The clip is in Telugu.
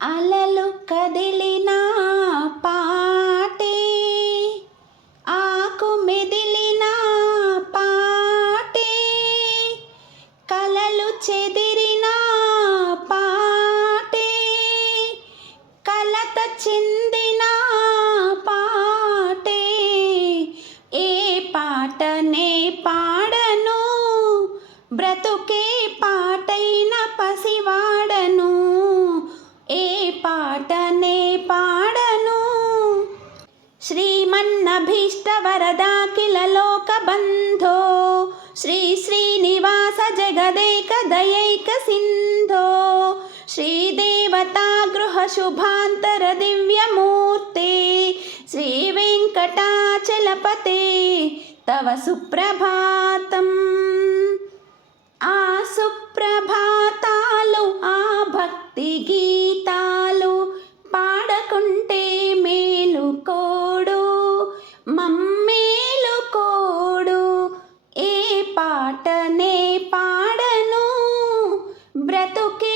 అలలు కదిలిన పాటే, ఆకు మెదిలిన పాటే, కలలు చెదిరిన పాటే, కలత చెందిన పాటే, ఏ పాటనే పాడను, బ్రతుకే పాటైన పసివాడను, ఏ పాటనే పాడను. శ్రీమన్నభీష్టవరదాఖిల లోకబంధో, శ్రీ శ్రీనివాస జగదేక దయైక సింధో, శ్రీదేవతాగృహ శుభాంతర దివ్యమూర్తే, శ్రీ వెంకటాచలపతే తవ సుప్రభాతం. ఆ సుప్రభాతాలు, ఆ భక్తి గీతాలు పాడకుంటే మేలుకోడు, మమ్మేలుకోడు. ఏ పాటనే పాడను, బ్రతుకే